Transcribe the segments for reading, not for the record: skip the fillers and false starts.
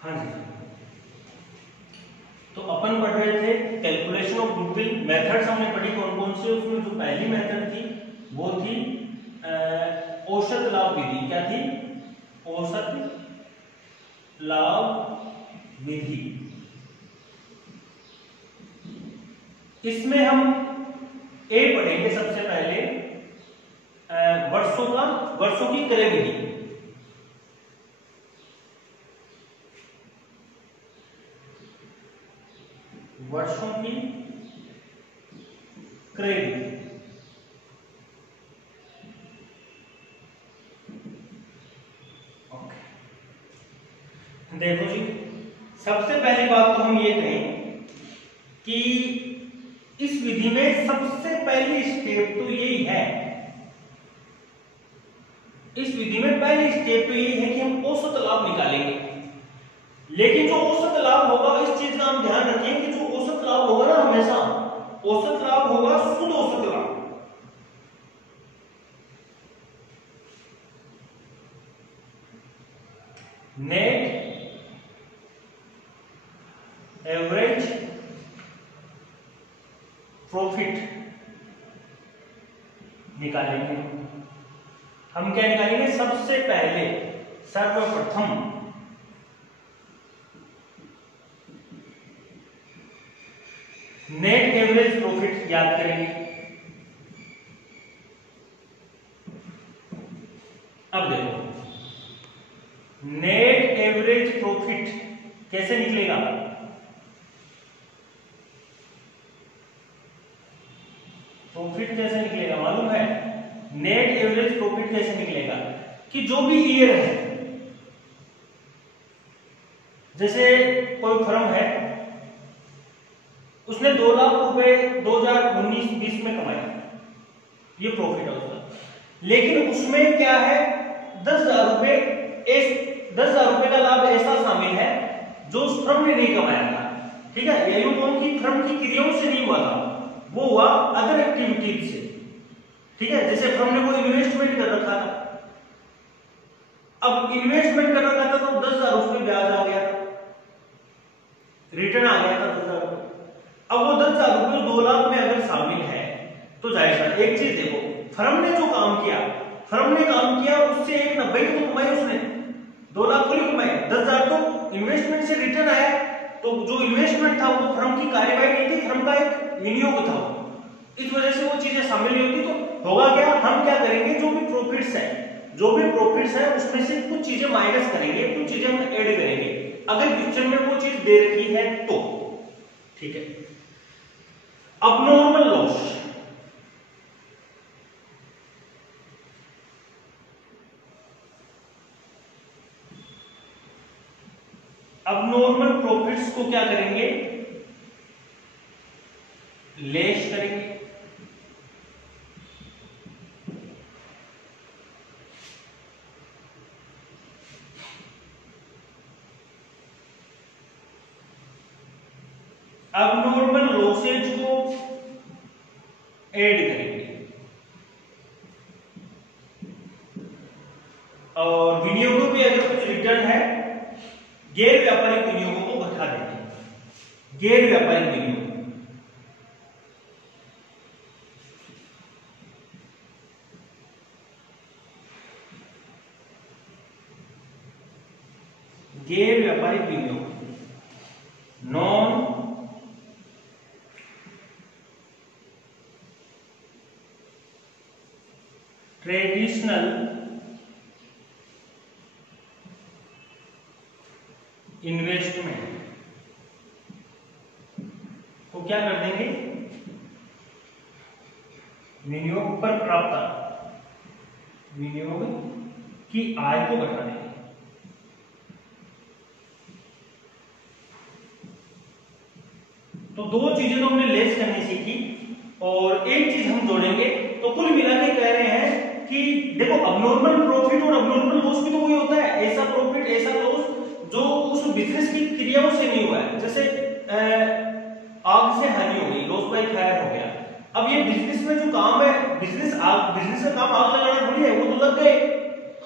हाँ जी, तो अपन पढ़ रहे थे कैलकुलेशन ऑफ गुडविल। मेथड्स हमने पढ़ी कौन कौन सी, उसमें जो पहली मेथड थी वो थी औसत लाभ विधि। क्या थी? औसत लाभ विधि। इसमें हम ए पढ़ेंगे सबसे पहले, वर्षों की क्रय विधि। वर्षों की क्रय विधि। देखो जी, सबसे पहली बात तो हम ये कहें कि इस विधि में सबसे पहली स्टेप तो यही है, इस विधि में पहली स्टेप तो यही है कि हम औसत लाभ निकालेंगे। लेकिन जो औसत लाभ होगा, इस चीज का हम ध्यान रखें कि जो औसत लाभ होगा ना, हमेशा औसत लाभ होगा शुद्ध औसत लाभ। नेट एवरेज प्रॉफिट निकालेंगे। हम क्या निकालेंगे? सबसे पहले सर्वप्रथम नेट एवरेज प्रॉफिट याद करेंगे। अब देखो, नेट एवरेज प्रॉफिट कैसे निकलेगा? प्रॉफिट कैसे निकलेगा मालूम है? नेट एवरेज प्रॉफिट कैसे निकलेगा कि जो भी ईयर है, जैसे कोई फर्म है, उसने 2 लाख रुपए 2019-20 में कमाए, ये प्रॉफिट है उसका। लेकिन उसमें क्या है, 10,000 रुपए, 10,000 रुपए का लाभ ऐसा शामिल है जो उस फर्म ने नहीं कमाया था। ठीक है, ये कौन की फर्म की क्रियाओं से नहीं हुआ था, वो हुआ अदर एक्टिविटीज से। ठीक है, जैसे फर्म ने कोई इन्वेस्टमेंट कर रखा था, अब इन्वेस्टमेंट कर रखा था तो 10,000 उसमें ब्याज आ गया था, रिटर्न आ गया था 10,000 रुपए। अब वो 10,000 रुपए 2 लाख में अगर शामिल है तो जाहिर सा एक चीज देखो, फर्म ने जो काम किया, उससे 1,90 तो कमाई उसने, 2 लाख थोड़ी कमाई, 10,000 तो इन्वेस्टमेंट से रिटर्न आया। तो जो इन्वेस्टमेंट था वो फर्म की कार्यवाही नहीं थी, फर्म का एक विनियोग था, इस वजह से वो चीजें शामिल नहीं होती। तो होगा क्या, हम क्या करेंगे, जो भी प्रॉफिट्स है उसमें से कुछ चीजें माइनस करेंगे, कुछ चीजें हम ऐड करेंगे, अगर क्वेश्चन में वो चीज दे रखी है तो। ठीक है, अबनॉर्मल लॉस, अबनॉर्मल प्रॉफिट्स को क्या करेंगे, लेस करेंगे। अबनॉर्मल लॉसेज को ऐड करेंगे और विनियोगों पे अगर कुछ रिटर्न है, गैर व्यापारिक विनियोगों को घटा देंगे। गैर व्यापारिक विनियोग, गैर व्यापारिक विनियोग, नॉन ट्रेडिशनल इन्वेस्टमेंट को क्या कर देंगे, विनियोग पर प्राप्त विनियोग की आय को घटा देंगे। तो 2 चीजें तो हमने लेस करनी सीखी और एक चीज हम जोड़ेंगे। तो कुल मिला के कह रहे हैं कि देखो, अबनॉर्मल प्रॉफिट और अबनॉर्मल लॉस भी तो वही होता है, ऐसा प्रॉफिट ऐसा लॉस जो उस बिजनेस की क्रियाओं से नहीं हुआ है। जैसे आग से हानि हो गई, लॉस बाय फायर हो गया। अब ये बिजनेस में जो काम है, बिजनेस का काम आग लगाना थोड़ी है, वो तो लग गए,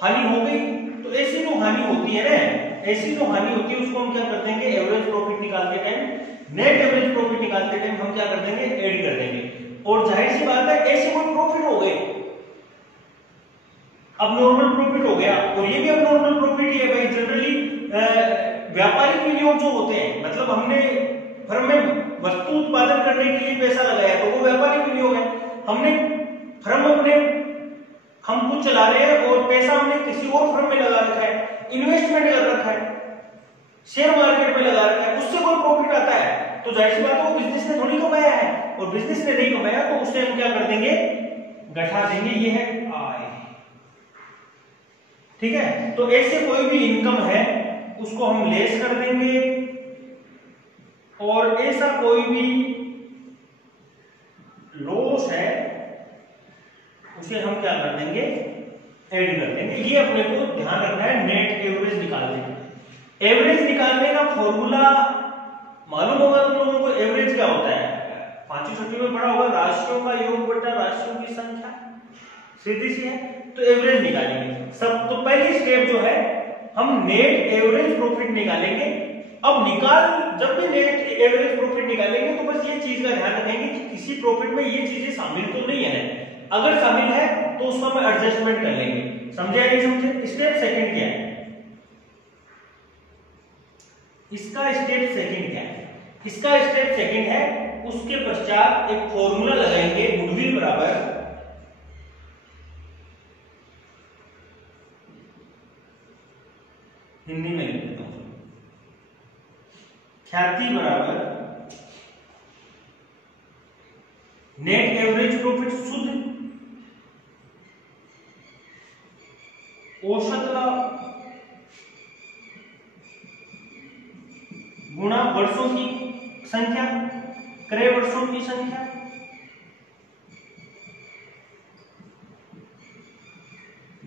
हानि हो गई। तो ऐसी जो हानि होती है ना, ऐसी जो हानि होती है उसको हम क्या कर देंगे, एवरेज प्रॉफिट निकालते टाइम, नेट एवरेज प्रॉफिट निकालते टाइम हम क्या कर देंगे, ऐड कर देंगे। और जाहिर सी बात है ऐसे कोई प्रॉफिट हो गए, अब नॉर्मल प्रॉफिट हो गया और ये भी अब नॉर्मल प्रॉफिट ही है भाई। जनरली व्यापारिक विनियोग जो होते हैं, मतलब हमने फर्म में वस्तु उत्पादन करने के लिए पैसा लगाया तो वो व्यापारिक विनियोग है। हमने फर्म अपने हम कुछ चला रहे हैं और पैसा हमने किसी और फर्म में लगा रखा है, इन्वेस्टमेंट कर रखा है, शेयर मार्केट में लगा रखा है, उससे कोई प्रॉफिट आता है तो जाहिर सी बात है वो बिजनेस ने थोड़ी कमाया है, और बिजनेस ने नहीं कमाया तो उसे हम क्या कर देंगे, घटा देंगे। ये है आय, ठीक है। तो ऐसे कोई भी इनकम है उसको हम लेस कर देंगे, और ऐसा कोई भी लॉस है उसे हम क्या कर देंगे, ऐड कर देंगे। ये अपने को ध्यान रखना है नेट एवरेज निकालने में। एवरेज निकालने का फॉर्मूला मालूम होगा तुम लोगों को, एवरेज क्या होता है, 5वीं छठी में पढ़ा होगा, राशियों का योग बटा राशियों की संख्या, सीधी सी है। तो एवरेज निकालेंगे सब, तो पहली स्टेप जो है हम नेट एवरेज प्रॉफिट निकालेंगे। अब जब भी नेट एवरेज प्रॉफिट निकालेंगे तो बस ये चीज का ध्यान रखेंगे कि किसी प्रॉफिट में ये चीजें शामिल तो नहीं है, अगर शामिल है तो उसको हम एडजस्टमेंट कर लेंगे। समझे या नहीं समझे? स्टेप सेकंड क्या है, इसका स्टेप सेकंड क्या है, इसका स्टेप सेकंड है उसके पश्चात एक फॉर्मूला लगाएंगे, गुडविल बराबर हिंदी में लिख देता हूं, ख्याति बराबर नेट एवरेज प्रॉफिट शुद्ध औसत लाभ गुणा वर्षों की संख्या, क्रय वर्षों की संख्या,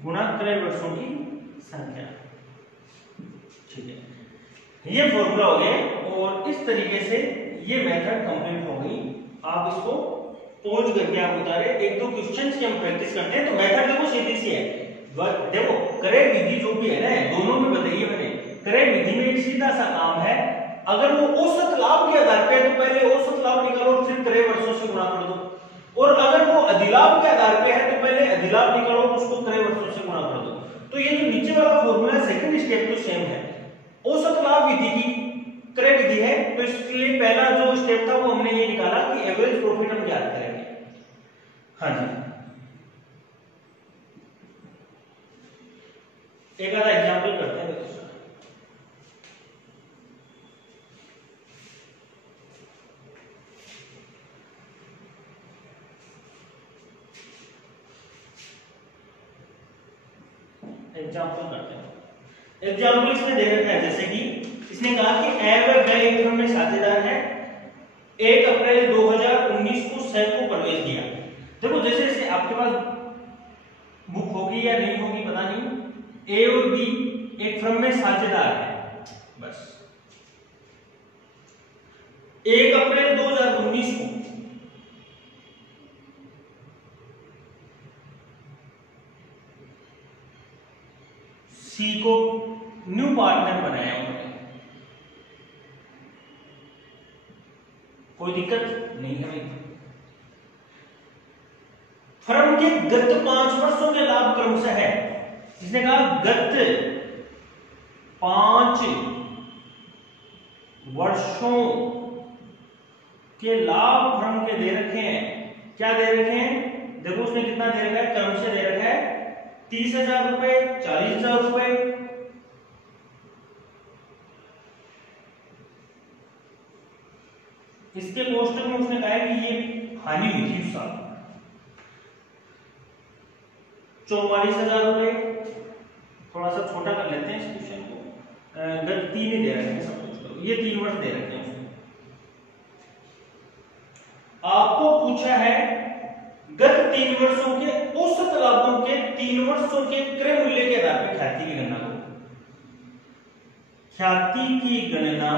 गुणा क्रय वर्षों की संख्या। ठीक है, ये फॉर्मूला हो गया और इस तरीके से ये मेथड कंप्लीट हो गई। आप इसको पहुंच करके आप उतारे, एक दो क्वेश्चन की हम प्रैक्टिस करते हैं। तो मेथड देखो सीधी सी है, देखो क्रय विधि जो भी है ना, दोनों में बताइए मैंने, क्रय विधि में एक सीधा सा काम है, अगर वो औसत लाभ के आधार पे है तो पहले औसत लाभ निकालो और फिर क्रय वर्षों से गुणा कर दो, और अगर वो अधिलाभ के आधार पे है तो पहले अधिलाभ निकालो और उसको क्रय वर्षों से गुणा कर दो। तो ये जो नीचे वाला फॉर्मूला सेकंड स्टेप तो सेम है, औसत लाभ विधि की क्रय विधि है, तो इसलिए पहला जो स्टेप था वो हमने ये निकाला कि एवरेज प्रॉफिट हम ज्ञात करेंगे। हाँ जी, एक आधा एग्जाम्पल करते हैं। एग्जाम्पल करते हैं, एग्जाम्पल इसमें दे रखा है, जैसे कि इसने कहा कि ए व ब एक फर्म में साझेदार है, 1 अप्रैल 2019 को सेल को प्रवेश दिया। देखो जैसे जैसे आपके पास बुक होगी या नहीं होगी पता नहीं, ए और बी एक फर्म में साझेदार है, बस 1 अप्रैल 2019 को सी को न्यू पार्टनर बनाया उन्होंने, कोई दिक्कत नहीं है भाई। फर्म के गत 5 वर्षों के लाभ क्रमशः है, जिसने कहा गत 5 वर्षों के लाभ फर्म के दे रखे हैं। क्या दे रखे हैं, देखो उसने कितना दे रखा है, क्रमशः दे रखा है 30,000 रुपए, 40,000 रुपए, इसके कोष्टक में उसने कहा है कि ये हानि हुई थी उस साल 44,000 रुपए। थोड़ा सा छोटा कर लेते हैं इस क्वेश्चन को, गत 3 ही दे रखे हैं सब कुछ, ये 3 वर्ष दे रखे हैं उसने। आपको पूछा है गत 3 वर्षों के औसत लाभों के 3 वर्षों के क्रय मूल्य के आधार पर ख्याति की गणना करो। ख्याति की गणना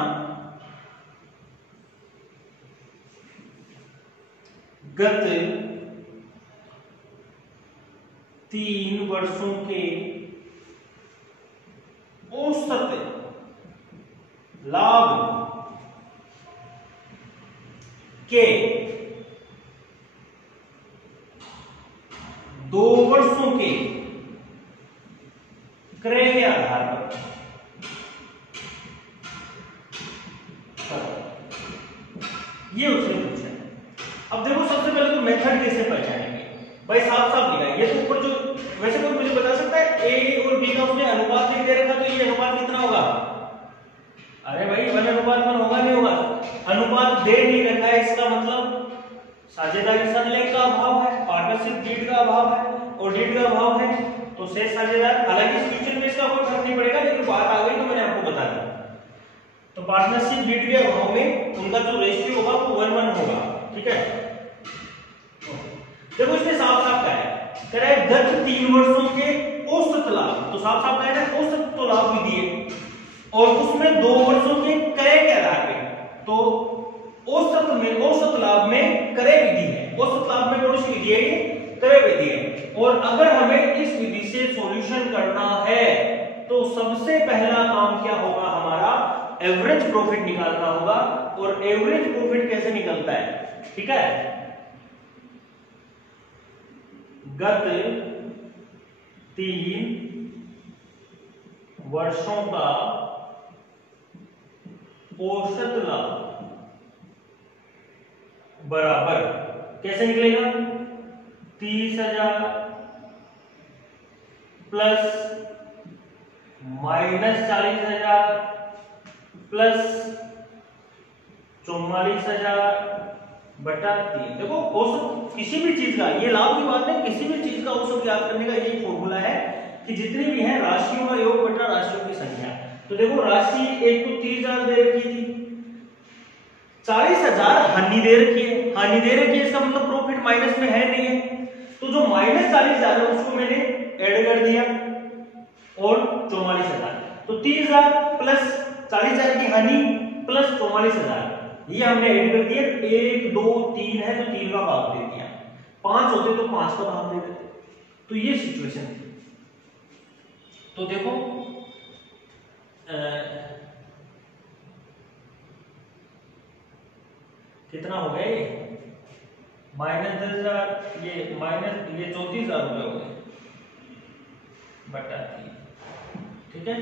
गत 3 वर्षों के औसत लाभ के 2 वर्षों के क्रय के आधार पर ये उसने पूछा है। अब देखो सबसे पहले तो मेथड कैसे पहचानेंगे भाई, साफ साफ लिखा है ये तो ऊपर जो, वैसे कोई मुझे बता सकता है ए और बी का उसने अनुपात लिख दे रखा, तो ये अनुपात कितना होगा? अरे भाई 1:1 होगा नहीं होगा? अनुपात दे नहीं रखा है, इसका मतलब साझेदारी संलेख का अभाव है, पार्टनरशिप डीड का अभाव है, और डीड का अभाव है तो शेष साझेदार। हालांकि इस क्वेश्चन में इसका कोई फर्क नहीं पड़ेगा, लेकिन बात आ गई तो मैंने आपको बता दिया। तो पार्टनरशिप डीड के अभाव में उनका जो रेशियो होगा वो 1:1 होगा, ठीक है। देखो इसने साफ साफ कहा है गत 3 वर्षों के औसत लाभ, तो साफ साफ कहा है औसत तो लाभ विधि है, और उसमें 2 वर्षों के क्रय के आधार पे, तो औसत लाभ में क्रय विधि है, औसत लाभ में कौन सी विधि है? ये क्रय विधि है। और अगर हमें इस विधि से सॉल्यूशन करना है तो सबसे पहला काम क्या होगा हमारा? एवरेज प्रॉफिट निकालना होगा। और एवरेज प्रॉफिट कैसे निकलता है? ठीक है, गत 3 वर्षों का औसत लाभ बराबर कैसे निकलेगा? 30,000 प्लस -40,000 प्लस 44,000 बटा 3। देखो औसत किसी भी चीज का, ये लाभ की बात है, किसी भी चीज का औसत ज्ञात करने का यही फॉर्मूला है कि जितनी भी है राशियों का योग बटा राशियों की संख्या। तो देखो राशि एक को 30,000 दे रखी थी, 40,000 हानि दे रखी है, हानि दे रखी है इसका मतलब प्रॉफिट माइनस में है नहीं है, तो जो -40,000 है उसको मैंने ऐड कर दिया और 44,000, तो 30,000 प्लस 40,000 की हानि प्लस 44,000 ये हमने ऐड कर दिया। 1 2 3 है तो 3 का भाग दे दिया, 5 होते तो 5 का भाग दे देते। तो ये सिचुएशन थी। तो देखो कितना हो गया ये? -10,000, ये 34,000 रुपए हो गए बटा 3, ठीक है।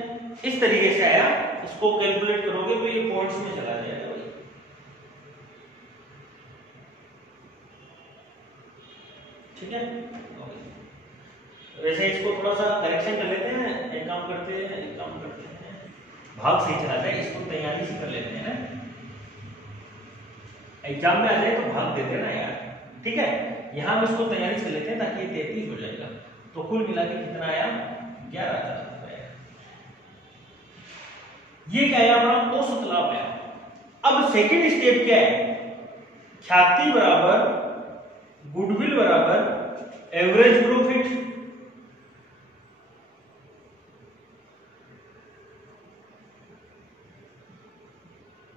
इस तरीके से आया, इसको कैलकुलेट करोगे तो ये पॉइंट्स में चला जाएगा भाई, ठीक है। वैसे इसको थोड़ा सा करेक्शन कर लेते हैं, एक काम करते हैं, भाग सही चला जाए, इसको तैयारी से कर लेते हैं, एग्जाम में आ जाए तो भाग देते ना यार, ठीक है। यहां हम इसको तैयारी से लेते हैं ताकि ये 33 हो जाएगा। तो कुल मिला के कितना आया? 11,000 रुपए। ये क्या आया? हमारा औसत लाभ है। अब सेकंड स्टेप क्या है? ख्याति बराबर गुडविल बराबर एवरेज प्रॉफिट,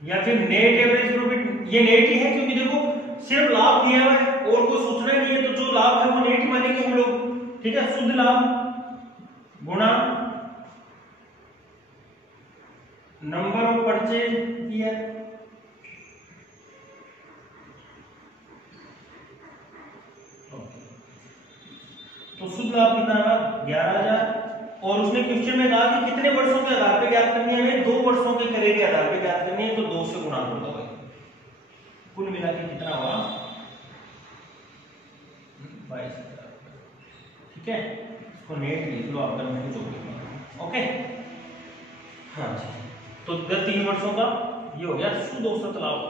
या फिर नेट एवरेज प्रॉफिट। ये नेट ही है क्योंकि देखो सिर्फ लाभ दिया हुआ है और कोई सूचना नहीं है, तो जो लाभ है वो नेट ही मानेंगे हम लोग, ठीक है। शुद्ध लाभ गुणा नंबर ऑफ परचेज ईयर, तो शुद्ध लाभ कितना होगा? 11,000। और उसने क्वेश्चन में कहा कि कितने वर्षों के आधार पे ज्ञात करनी है? हमें 2 वर्षों के क्रय के आधार पे ज्ञात करनी है, तो 2 से गुणा कर दो भाई। कुल मिला के कितना हुआ? 22,000, ठीक है। इसको नेट लिख लो आप, जो भी, ओके। हाँ जी, तो गत 3 वर्षों का ये हो गया शुद्ध औसत लाभ,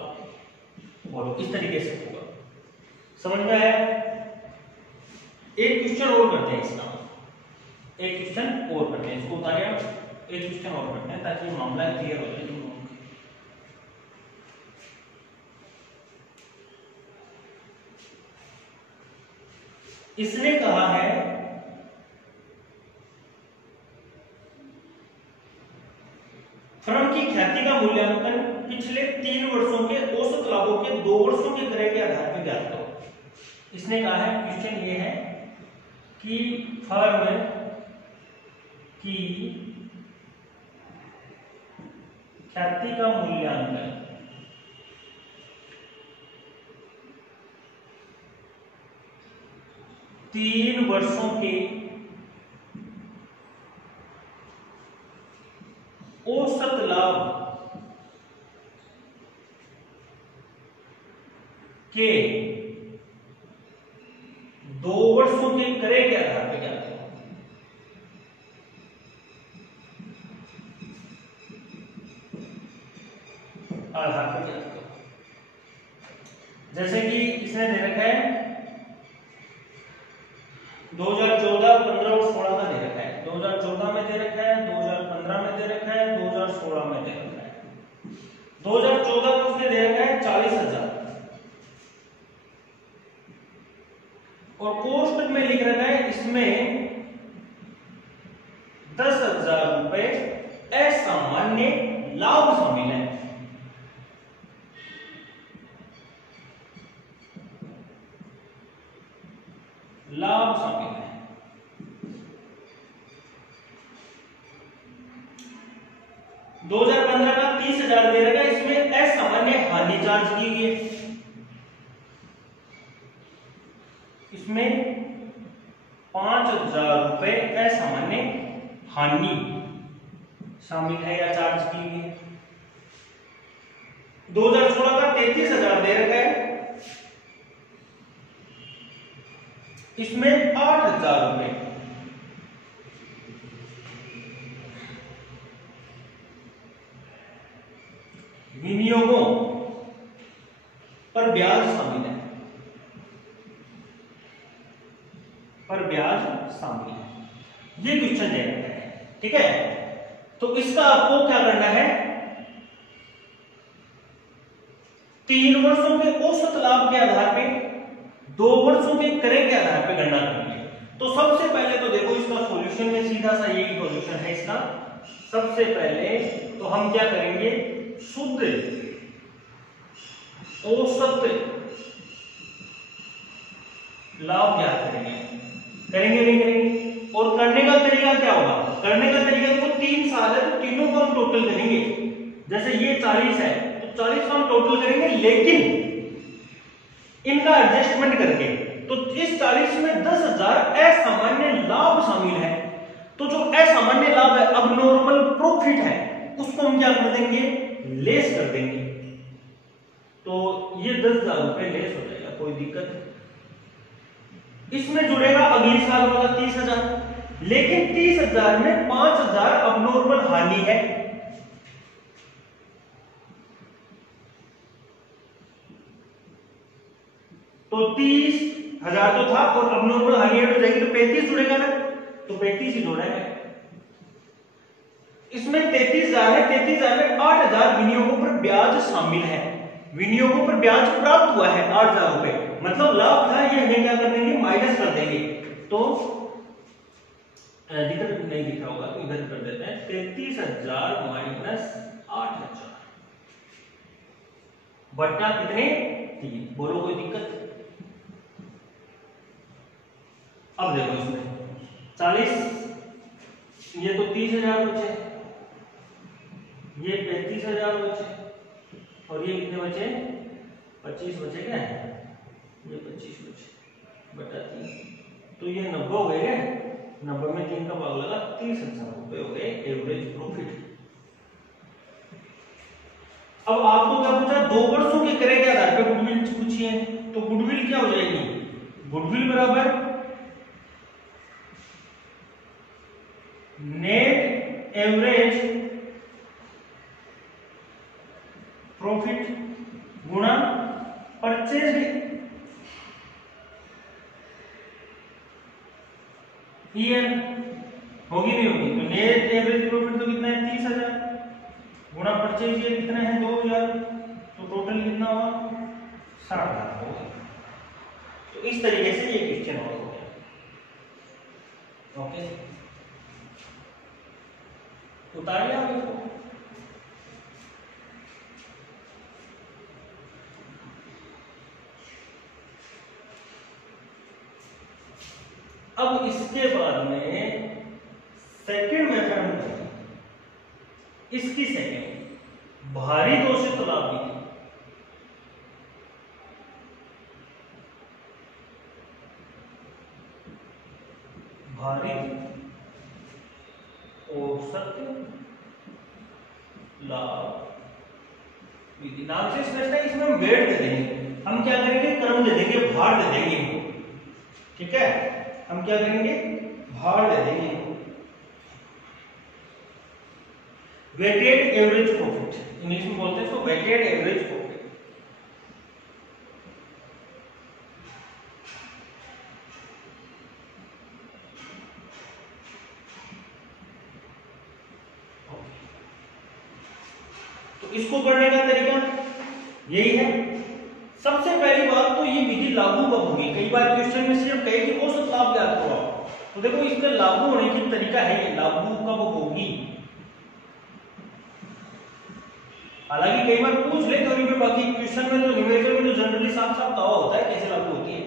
और इस तरीके से होगा। समझ में आया? एक क्वेश्चन और करते हैं इसका, एक क्वेश्चन और करते हैं, इसको उतारे, एक क्वेश्चन और करते हैं ताकि मामला क्लियर हो जाए। इसने कहा है फर्म की ख्याति का मूल्यांकन पिछले 3 वर्षों के औसत लाभों के 2 वर्षों के क्रय के आधार पर ज्ञात करो। इसने कहा है, क्वेश्चन ये है कि फर्म की ख्याति का मूल्यांकन। तीन वर्षों के औसत लाभ के 2 वर्षों के क्रय के आधार पर क्या होगा? आधार पर क्या होगा? जैसे कि इसने दे रखा है 2014, 15 और 16 का दे रखा है। 2014 में दे रखा है, 2015 में दे रखा है, 2016 में दे रखा है। 2014 में उसने दे रखा है 40,000 और कोष्टक में लिख रखा है इसमें 10,000 रुपए असामान्य लाभ शामिल है। लाभ शामिल है। दो 2015 का 30,000 दे रखा है, इसमें असामान्य हानि चार्ज की गई है। इसमें 5,000 रुपए असामान्य हानि शामिल है या चार्ज की गई है। 2016 का 33,000 दे रखा है, इसमें 8,000 रुपए विनियोगों पर ब्याज शामिल है। पर ब्याज शामिल है, ये क्वेश्चन दे रखा है। ठीक है, तो इसका आपको क्या करना है? 3 वर्षों के औसत लाभ के आधार पे 2 वर्षों के क्रय के आधार पे गणना करनी है। तो सबसे पहले तो देखो इसका सॉल्यूशन में सीधा सा यही सॉल्यूशन है इसका। सबसे पहले तो हम क्या करेंगे? शुद्ध औसत लाभ ज्ञात करेंगे। करेंगे नहीं करेंगे? और करने का तरीका क्या होगा? करने का तरीका तो 3 साल है तो तीनों को हम टोटल करेंगे। जैसे ये 40 है तो 40 को हम टोटल करेंगे, लेकिन इनका एडजस्टमेंट करके। तो इस 40 में 10,000 असामान्य लाभ शामिल है। तो जो असामान्य लाभ है, अब नॉर्मल प्रॉफिट है, उसको हम क्या कर देंगे? लेस कर देंगे। तो ये 10,000 रुपए लेस हो जाएगा, कोई दिक्कत नहीं। इसमें जुड़ेगा अगली साल वाला 30,000, लेकिन 30,000 में 5,000 अब नॉर्मल हानि है। तो 30,000 तो था और अब नॉर्मल हानि है तो जाएगी, तो 35 जुड़ेगा ना, तो 35 ही जोड़ेंगे। इसमें 33,000 है, 33,000 में 8,000 विनियोगों पर ब्याज शामिल है। विनियोगों पर ब्याज प्राप्त हुआ है 8,000 रुपए, मतलब लाभ था, ये हमें क्या कर देंगे? माइनस कर देंगे। तो इधर नहीं दिखा होगा तो इधर कर देते हैं, 33,000 माइनस 8,000 बट्टा कितने? 3। बोलो कोई दिक्कत? अब देखो इसमें 40, ये तो 30,000 बचे, ये 35,000 बचे और ये कितने बचे? 25 बचे क्या? ये 25 बचे बटा 3, तो ये 90 हो गए। 90 में 3 का भाग लगा, 30,000 रुपए हो गए एवरेज प्रॉफिट। अब आपको क्या पूछा? 2 वर्षों के क्रय के आधार पर गुडविल पूछी है, तो गुडविल क्या हो जाएगी? गुडविल बराबर नेट एवरेज प्रॉफिट गुणा परचेज ईयर। होगी नहीं होगी? तो नेट एवरेज प्रॉफिट तो कितना है? 30,000 गुणा परचेज ईयर कितना है? 2,000, तो टोटल कितना हुआ? 60,000 होगा। तो इस तरीके से ये क्वेश्चन हो गया। ओके, उतारिए आप इसको। अब इसके बाद में सेकंड मेथड, इसकी सेकंड भारी दोषित लाभ विधि, भारी औसत लाभ विधि। नाम से समझना है, इसमें हम वेट दे देंगे, हम क्या करेंगे, क्रम दे देंगे, भार दे देंगे इनको, ठीक है, हम क्या करेंगे, भार दे देंगे इनको। वेटेड एवरेज प्रॉफिट, इंग्लिश में बोलते हैं इसको वेटेड एवरेज प्रॉफिट। तो इसको पढ़ने का तरीका यही है। सबसे पहली बात तो ये विधि लागू कब होगी, कई बार क्वेश्चन में सिर्फ कहे कि औसत लाभ ज्ञात करो, तो देखो इसका लागू होने की तरीका है, ये लागू कब होगी। हालांकि कई बार पूछ ले थ्योरी में, बाकी क्वेश्चन में तो न्यूमेरिकल में तो जनरली साफ साफ कहा होता है कैसे लागू होती है।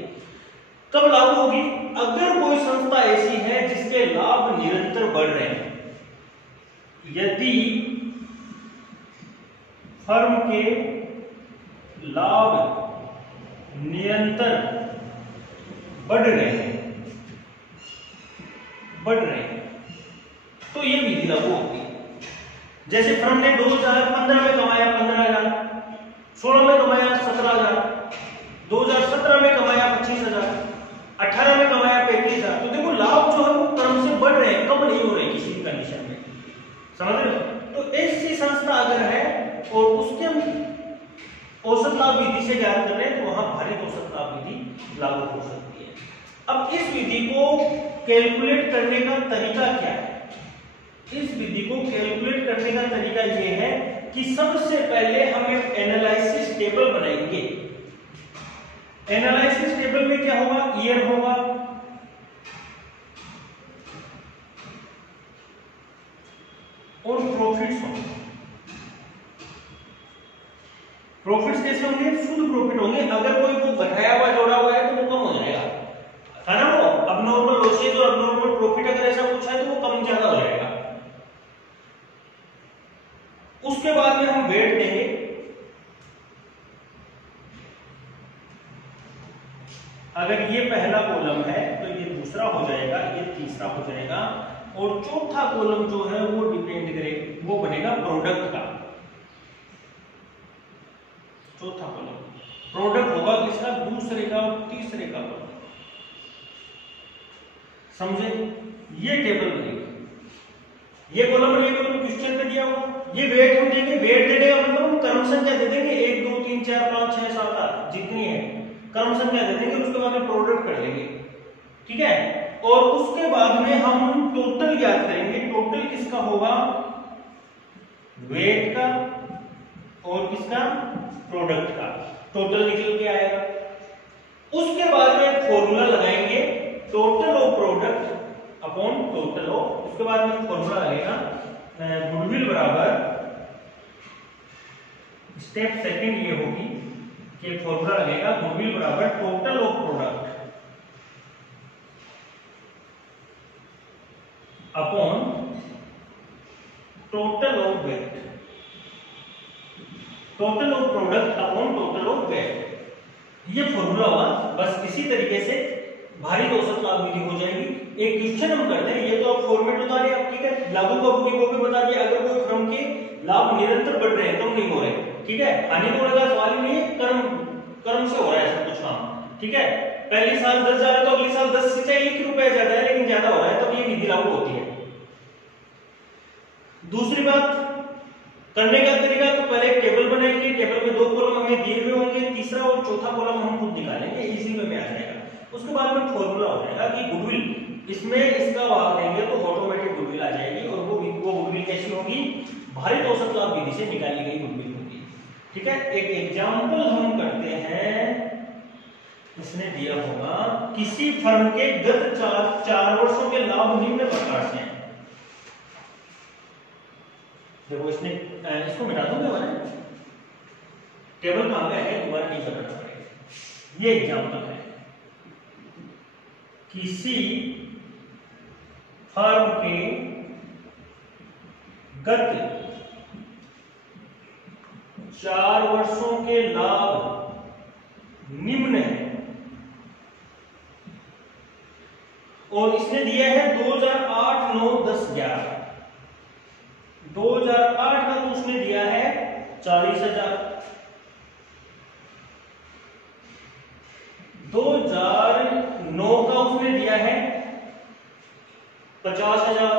कब लागू होगी, अगर कोई संस्था ऐसी है जिसके लाभ निरंतर बढ़ रहे हैं, यदि फर्म के लाभ निरंतर बढ़ रहे हैं तो ये विधि लागू होती है। जैसे फर्म ने 2015 में कमाया 15,000, 16 में कमाया 17,000, 2017 में कमाया 25,000, 18 में कमाया 35,000, तो देखो लाभ जो है वो क्रम से बढ़ रहे हैं, कम नहीं हो रहे किसी भी कंडीशन में, समझ रहे हो। तो ऐसी संस्था अगर है और उसके औसत लाभ विधि से ज्ञात कर रहे हैं तो वहां भारित औसत लाभ विधि लागू हो सकती है। अब इस विधि को कैलकुलेट करने का तरीका क्या है, इस विधि को कैलकुलेट करने का तरीका यह है कि सबसे पहले हम एक एनालिसिस टेबल बनाएंगे। एनालिसिस टेबल में क्या होगा, ईयर होगा, और प्रॉफिट्स होंगे। प्रॉफिट्स कैसे होंगे, शुद्ध प्रॉफिट होंगे। अगर कोई वो घटाया हुआ जोड़ा हुआ है तो वो कम हो जाएगा, है ना। वो अब नॉर्मल लॉसेज और नॉर्मल प्रॉफिट अगर ऐसा कुछ है तो वो कम ज्यादा हो जाएगा। उसके बाद में हम वेट देंगे, अगर ये पहला कॉलम है तो ये दूसरा हो जाएगा, ये तीसरा हो जाएगा, और चौथा कॉलम जो है वो डिपेंड करे, वो बनेगा प्रोडक्ट का। चौथा कॉलम प्रोडक्ट होगा किसका, दूसरे का और तीसरे का कॉलम, समझे। ये टेबल बनेगी, ये कॉलम और ये कॉलम क्वेश्चन पे दिया हुआ, ये वेट हम देंगे, वेट देने का मतलब हम क्रम संख्या दे देंगे, 1 2 3 4 5 6 7 8 जितनी है क्रम संख्या दे देंगे, उसके बाद में प्रोडक्ट कर लेंगे, ठीक है। और उसके बाद में हम टोटल ज्ञात करेंगे। टोटल किसका होगा, वेट का और किसका, प्रोडक्ट का, टोटल निकल के आएगा। उसके बाद में फॉर्मूला लगाएंगे, total of product upon total of, उसके बाद में फॉर्मूला लगेगा गुडविल बराबर, स्टेप सेकंड ये होगी कि फॉर्मूला लगेगा गुडविल बराबर total of product upon total of weight, total of product upon total of weight, ये फॉर्मूला होगा। बस इसी तरीके से भारित औसत लाभ विधि हो जाएगी। एक क्वेश्चन हम करते हैं, ये तो आप फॉर्मेट उतारे आप, ठीक है, लागू कब होगी वो भी बता दिया। अगर कोई फर्म के लाभ निरंतर बढ़ रहे हैं, कम नहीं हो रहे, ठीक है, हानि होने का सवाल ही नहीं है, कर्म से हो रहा है सब कुछ काम, ठीक है। पहले साल 10,000 है तो अगले साल 10 से 1 रुपया ज्यादा है लेकिन ज्यादा हो रहा है, तब ये विधि लागू होती है। दूसरी बात करने का तरीका, तो पहले एक टेबल बनाएंगे, टेबल में 2 कॉलम हमें दिए हुए होंगे, तीसरा और चौथा कॉलम हम खुद निकालेंगे, इसी में आ जाएगा। उसके बाद में फॉर्मूला हो जाएगा कि गुडविल, इसमें इसका भाग देंगे तो ऑटोमेटिक गुडविल आ जाएगी, और वो गुडविल कैसी होगी, भारित औसत लाभ विधि से निकाली गई गुडविल होगी, ठीक है। एक एग्जांपल हम करते हैं, इसने दिया होगा किसी फर्म के गत 4 वर्षों के लाभ निम्न प्रकार से हैं। देखो इसने, इसको मिटा दूंगा मैंने, टेबल कहां का है दोबारा नहीं करना पड़ेगा। ये एग्जांपल है, किसी फर्म के गत 4 वर्षों के लाभ निम्न है, और इसने दिया है 2008, 9, 10, 11। 2008 का तो उसने दिया है 40,000, 2009 का उसने दिया है 50,000,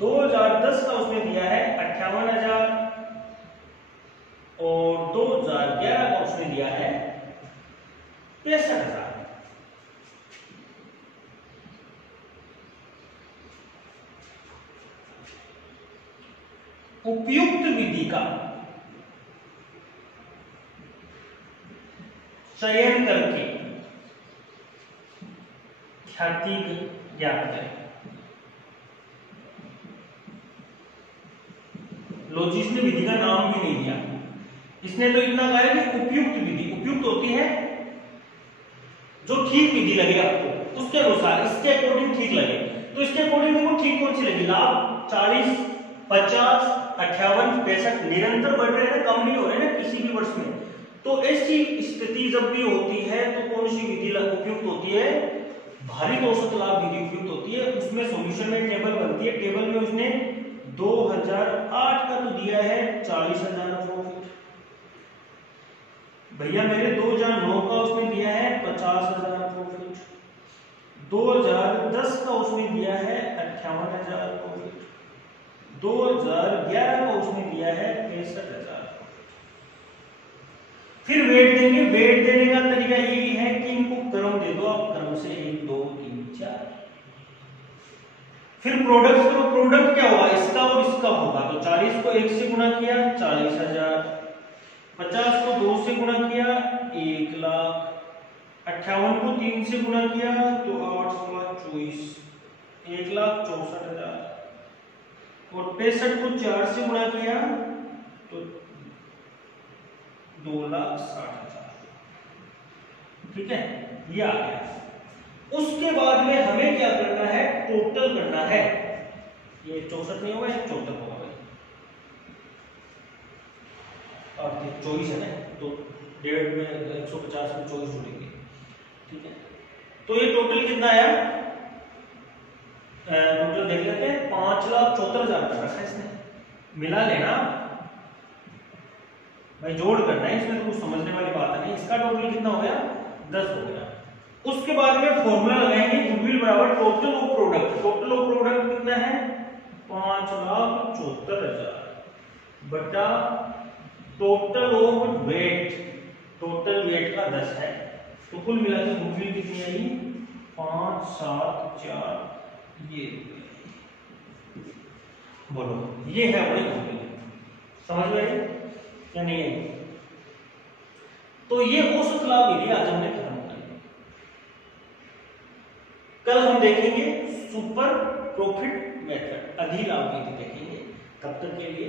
2010 का उसने दिया है 58,000, और 2011 का उसने दिया है 63,000। उपयुक्त विधि का चयन करके ख्याति ज्ञात करें। लॉजिस्ट ने विधि का नाम भी नहीं दिया, इसने तो इतना कहा है कि उपयुक्त विधि। उपयुक्त होती है जो ठीक विधि लगे आपको, उसके अनुसार, इसके अकॉर्डिंग ठीक लगे। तो इसके अकॉर्डिंग देखो ठीक कौन सी लगी। लाभ 40, 50, 58, 65 निरंतर बढ़ रहे हैं, कम नहीं हो रहे ना किसी भी वर्ष में। तो ऐसी स्थिति जब भी होती है तो कौन सी विधि उपयुक्त होती है? भारित औसत लाभ विधि उपयुक्त होती है। उसमें सॉल्यूशन में टेबल बनती है, टेबल में उसने 2008 का तो दिया है 40,000 प्रॉफिट, भैया मेरे 2009 का उसने दिया है 50,000 प्रॉफिट, 2010 का उसने दिया है 58,000 प्रॉफिट, 2011 का उसने दिया है 63,000। फिर वेट देंगे। वेट देने का तरीका यही है कि इनको क्रम दे दो आप, क्रम से 1, 2, 3, 4। फिर प्रोडक्ट करो। प्रोडक्ट क्या होगा? इसका और इसका होगा। तो 40 को 1 से गुणा किया 40,000, 50 को 2 से गुणा किया 1 लाख, 58 को 3 से गुणा किया तो 8 × 24, 1,64,000, और 65 को 4 से गुणा किया तो 2,60,000। ठीक है, ये आ गया। उसके बाद में हमें क्या करना है? टोटल करना है। ये 64 नहीं होगा, 74 होगा भाई, और 24 है ना, तो 1.5 में 150 में 24 जोड़ेंगे। ठीक है, तो ये टोटल कितना आया? टोटल देख लेते हैं। 5,74,000 कर रखा है इसने, मिला लेना भाई, जोड़ करना है इसमें, तो कुछ समझने वाली बात नहीं। इसका टोटल कितना हो गया? 10 हो गया। उसके बाद में फॉर्मूला लगाएंगे, गुडविल बराबर total of product. Total of product कितना है? 5,74,000 बटा total of weight. Total weight का 10 है, तो कुल मिला के गुडविल कितनी आई? 5,7,4 ये। बोलो, ये है अपनी गुडविल। समझ में आई या नहीं आई? तो ये औसत लाभ विधि आज हमने खत्म कर ली। कल हम देखेंगे सुपर प्रॉफिट मेथड, अधिलाभ विधि देखेंगे। तब तक के लिए